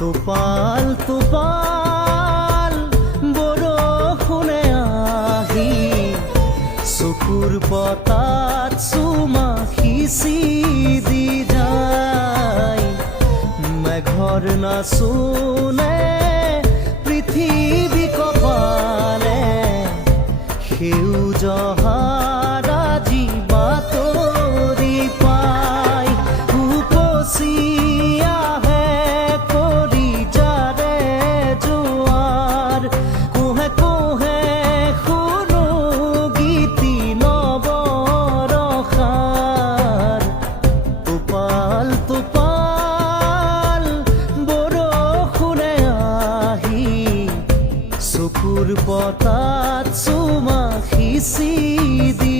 টোপাল টোপাল বৰষুণে আহি চকুৰ পতাত চুমা সিঁচি দি যায়। মেঘৰ নাচোনে পৃথিৱী কপালে সেউজ হাৰাজি বাতৰি পায়। উপচি আহে কৰি যাৰে জোৱাৰ, কোহে কোহে শুনো গীতি নৱৰসাৰ। টোপাল টোপাল বৰষুণে আহি চকুৰ পতাত চুমা সিঁচি দি